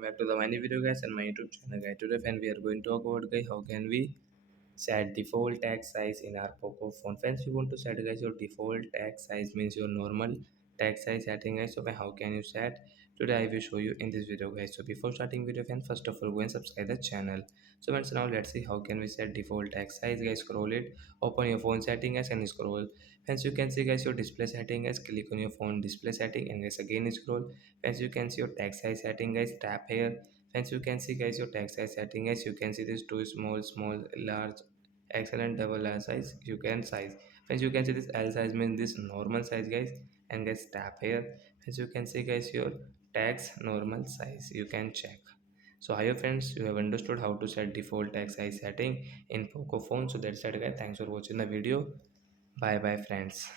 back to the many video guys and my YouTube channel guys. Today friend we are going to talk about guys how can we set default text size in our Poco phone. Friends, you want to set guys your default text size means your normal text size setting guys. So how can you set? Today I will show you in this video guys. So before starting video friends, first of all go and subscribe the channel. So friends, now let's see how can we set default text size guys. Scroll it, open your phone setting guys and scroll. Friends, you can see guys your display setting guys. Click on your phone display setting and guys again scroll. Friends, you can see your text size setting guys. Tap here. Friends, you can see guys your text size setting guys. You can see this two small large excellent double L size. You can size. Friends, you can see this L size means this normal size guys. And guys tap here. Friends, you can see guys your text normal size. You can check. So hi friends, you have understood how to set default text size setting in Poco phone. So that's it guys. Thanks for watching the video. Bye bye friends.